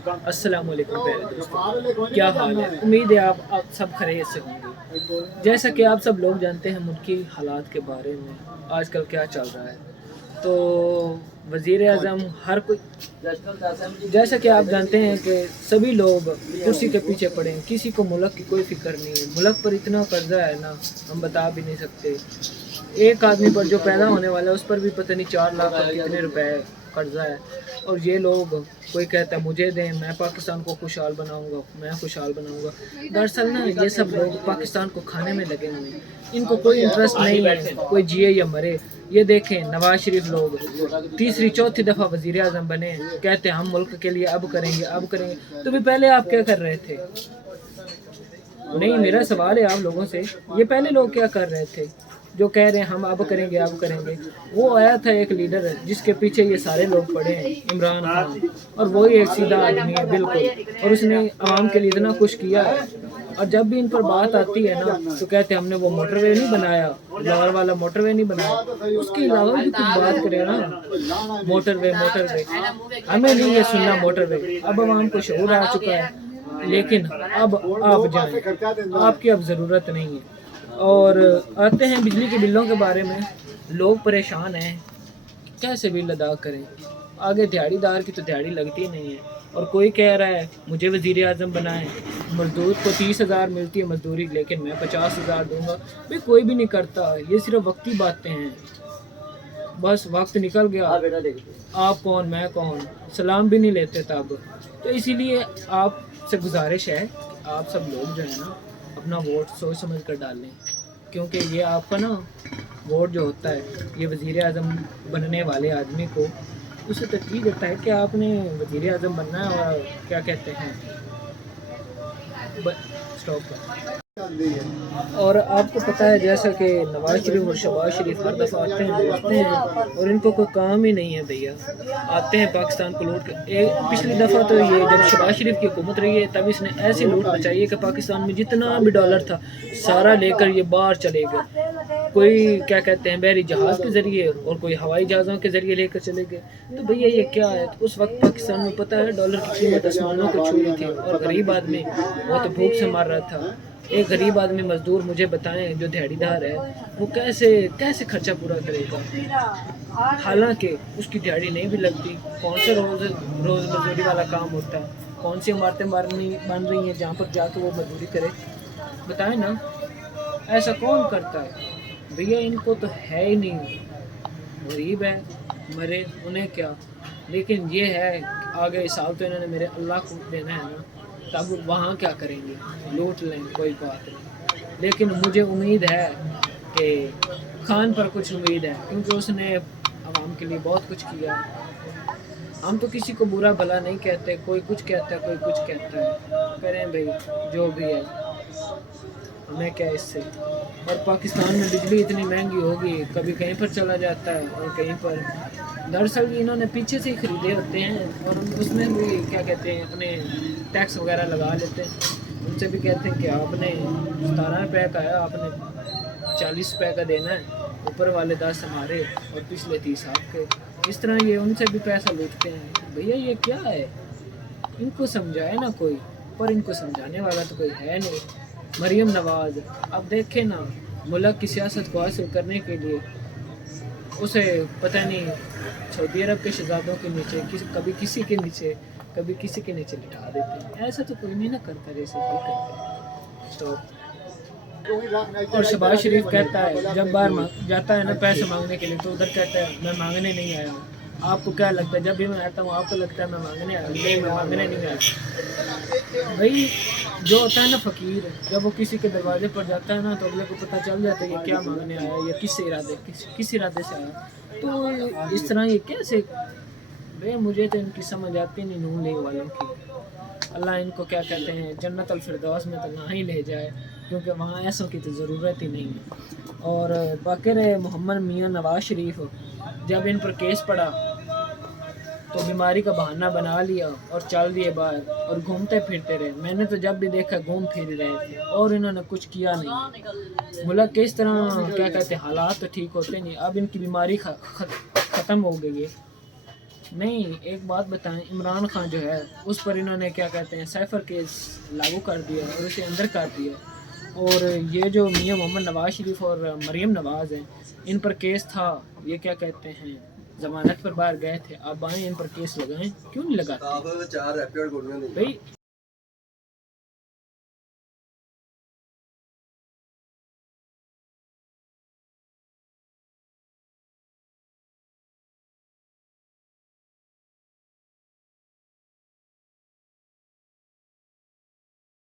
अस्सलाम वालेकुम प्यारे दोस्तों, क्या हाल है। उम्मीद है आप सब खैरियत से होंगे। जैसा कि आप सब लोग जानते हैं मुल्की हालात के बारे में आजकल क्या चल रहा है, तो वज़ीर आज़म हर कोई, जैसा कि आप जानते हैं कि सभी लोग कुर्सी के पीछे पड़े हैं, किसी को मुल्क की कोई फ़िक्र नहीं है। मुल्क पर इतना कर्जा है ना, हम बता भी नहीं सकते। एक आदमी पर जो पैदा होने वाला है उस पर भी पता नहीं 4 लाख और कितने रुपए कर्जा है। और ये लोग, कोई कहता है मुझे दें, मैं पाकिस्तान को खुशहाल बनाऊंगा, मैं खुशहाल बनाऊंगा। दरअसल ना ये सब लोग पाकिस्तान को खाने में लगे हुए हैं, इनको कोई इंटरेस्ट नहीं है कोई जिए या मरे। ये देखें नवाज शरीफ लोग तीसरी चौथी दफ़ा वज़ीर आज़म बने, कहते हैं हम मुल्क के लिए अब करेंगे अब करेंगे। तो भी पहले आप क्या कर रहे थे? नहीं, मेरा सवाल है आप लोगों से, ये पहले लोग क्या कर रहे थे जो कह रहे हैं हम अब करेंगे अब करेंगे? वो आया था एक लीडर जिसके पीछे ये सारे लोग पड़े हैं, इमरान खान, और वही एक सीधा आदमी है बिल्कुल, और उसने आवाम के लिए इतना कुछ किया है। और जब भी इन पर बात आती है ना तो कहते हैं हमने वो मोटरवे नहीं बनाया, लाहौर वाला मोटरवे नहीं बनाया। उसके अलावा भी कुछ बात करें ना, मोटरवे मोटरवे, हमें नहीं ये सुनना मोटरवे। अब आवाम को शऊर आ चुका है, लेकिन अब आप जाएं, आपकी अब ज़रूरत नहीं है। और आते हैं बिजली के बिलों के बारे में, लोग परेशान हैं, कैसे बिल अदा करें। आगे दिहाड़ीदार की तो दिहाड़ी लगती नहीं है, और कोई कह रहा है मुझे वज़ीर आज़म बनाएं, मजदूर को 30,000 मिलती है मजदूरी, लेकिन मैं 50,000 दूंगा। भाई कोई भी नहीं करता, ये सिर्फ वक्ती बातें हैं। बस वक्त निकल गया, आप कौन मैं कौन, सलाम भी नहीं लेते तब। तो इसीलिए आपसे गुजारिश है कि आप सब लोग जो है ना अपना वोट सोच समझ कर डालें, क्योंकि ये आपका ना वोट जो होता है ये वज़ीर आज़म बनने वाले आदमी को उसे तरजीह देता है कि आपने वज़ीर आज़म बनना है। और क्या कहते हैं, स्टॉप। और आपको पता है जैसा कि नवाज शरीफ और शहबाज शरीफ हर दफ़ा आते हैं बोलते हैं, और इनको कोई काम ही नहीं है भैया। आते हैं पाकिस्तान को लूट कर। एक पिछली दफ़ा तो ये जब शहबाज शरीफ की हुकूमत रही है तब इसने ऐसी लूट मचाई है कि पाकिस्तान में जितना भी डॉलर था सारा लेकर ये बाहर चले गए। कोई क्या कहते हैं बहरी जहाज़ के ज़रिए और कोई हवाई जहाज़ों के ज़रिए लेकर चले गए। तो भैया ये क्या है? तो उस वक्त पाकिस्तान में पता है डॉलर की कीमत आसमानों को छू रही थी, और गरीब आदमी वो तो भूख से मर रहा था। एक गरीब आदमी मजदूर मुझे बताएं जो दिहाड़ीदार है वो कैसे कैसे खर्चा पूरा करेगा, हालांकि उसकी दिहाड़ी नहीं भी लगती। कौन से रोज़ रोज़ मजदूरी वाला काम होता है, कौन सी इमारतें बन रही हैं जहाँ पर जाकर वो मजदूरी करे? बताएं ना, ऐसा कौन करता है? भैया इनको तो है ही नहीं, गरीब है मरे उन्हें क्या। लेकिन ये है आगे हिसाब तो इन्होंने मेरे अल्लाह को देना है ना, तब वहाँ क्या करेंगे, लूट लें कोई बात नहीं। लेकिन मुझे उम्मीद है कि खान पर कुछ उम्मीद है, क्योंकि उसने आवाम के लिए बहुत कुछ किया है। हम तो किसी को बुरा भला नहीं कहते, कोई कुछ कहता है कोई कुछ कहता है, करें भाई जो भी है, हमें क्या इससे। और पाकिस्तान में बिजली इतनी महंगी होगी, कभी कहीं पर चला जाता है और कहीं पर। दरअसल इन्होंने पीछे से ही ख़रीदे होते हैं, और उसमें भी क्या कहते हैं अपने टैक्स वगैरह लगा लेते हैं। उनसे भी कहते हैं कि आपने 17 रुपये का है, आपने 40 रुपये का देना है, ऊपर वाले 10 हमारे और पिछले 30 आपके। इस तरह ये उनसे भी पैसा लूटते हैं। भैया ये क्या है? इनको समझाए ना कोई, पर इनको समझाने वाला तो कोई है नहीं। मरीम नवाज़, अब देखें ना, मुल्क की सियासत को हासिल करने के लिए उसे पता नहीं सऊदी अरब के शहजादों के नीचे कभी किसी के नीचे कभी किसी के नीचे लिटा देते हैं। ऐसा तो कोई नहीं ना करता जैसे कोई करते हैं। तो और शहबाज शरीफ कहता है जब बाहर जाता है ना पैसे मांगने के लिए, तो उधर कहता है मैं मांगने नहीं आया हूँ। आपको क्या लगता है जब भी मैं आता हूँ आपको लगता है मैं मांगने आया हूँ? नहीं, मैं मांगने नहीं आया। भाई जो होता है ना फ़कीर, जब वो किसी के दरवाजे पर जाता है ना तो अगले को पता चल जाता है ये क्या मांगने आया, ये किस इरादे से आया। तो इस तरह ये कैसे, भाई मुझे तो इनकी समझ आती नहीं नून लीग वालों की। अल्लाह इनको क्या कहते हैं जन्नत अल फिरदौस में तो ना ही ले जाए, क्योंकि वहाँ ऐसों की तो ज़रूरत ही नहीं है। और बाकी रहे मोहम्मद मियाँ नवाज शरीफ, जब इन पर केस पड़ा तो बीमारी का बहाना बना लिया और चल दिए बाहर और घूमते फिरते रहे। मैंने तो जब भी देखा घूम फिर रहे थे, और इन्होंने कुछ किया नहीं। मुल्क के इस तरह क्या कहते हैं हालात तो ठीक होते नहीं। अब इनकी बीमारी ख़त्म हो गई है, نہیں ایک بات بتائیں، عمران خان جو ہے اس پر انہوں نے کیا کہتے ہیں سائفر کیس لاگو کر دیا اور اسے اندر کر دیا، اور یہ جو میاں محمد نواز شریف اور مریم نواز ہیں ان پر کیس تھا، یہ کیا کہتے ہیں ضمانت پر باہر گئے تھے، آپ آئیں ان پر کیس لگائیں، کیوں نہیں لگاتے بھائی؟